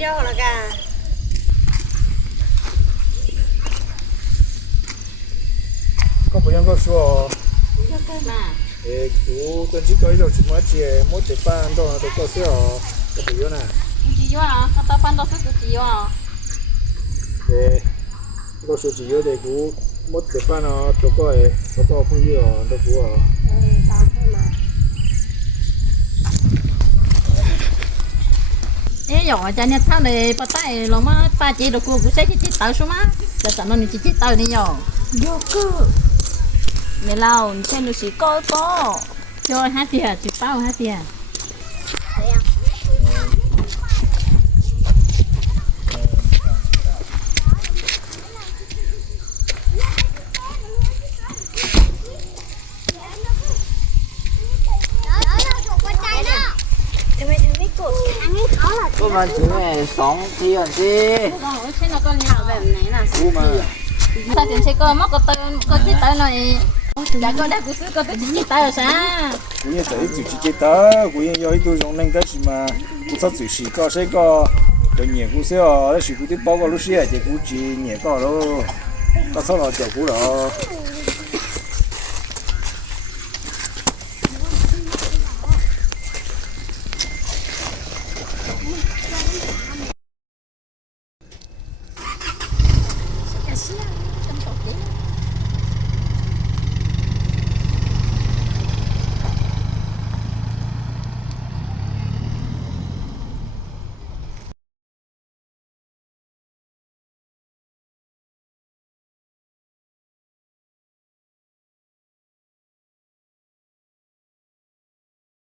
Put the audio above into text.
要了噶。个不用个说，要干嘛？我等这个要什么节，没得办到都搞笑，个不用啦。自己啊，他搬到是自己啊。个说只有的股，没得办啊，都个朋友啊，都股啊。打开嘛。哎呦，我家那他嘞不带了吗？把这个锅不晒去倒是吗？在什么你自己倒的哟？有个。没老，你看你是高高，就哈点，就包哈点。我们前面2天人先。我先那个好แบบไหนล่ะ Cú mà. ถ้าถึงใช้ก็มันก็เติมก็ที่เติมหน่อยอยากก็ได้กูซื้อก็ที่ที่เติมซะ 我也在自己接到，我也要一个用能的是嘛，我早就是搞这个，要年股些哦，那是股的报告老师也得估计年搞咯，搞错了就股了。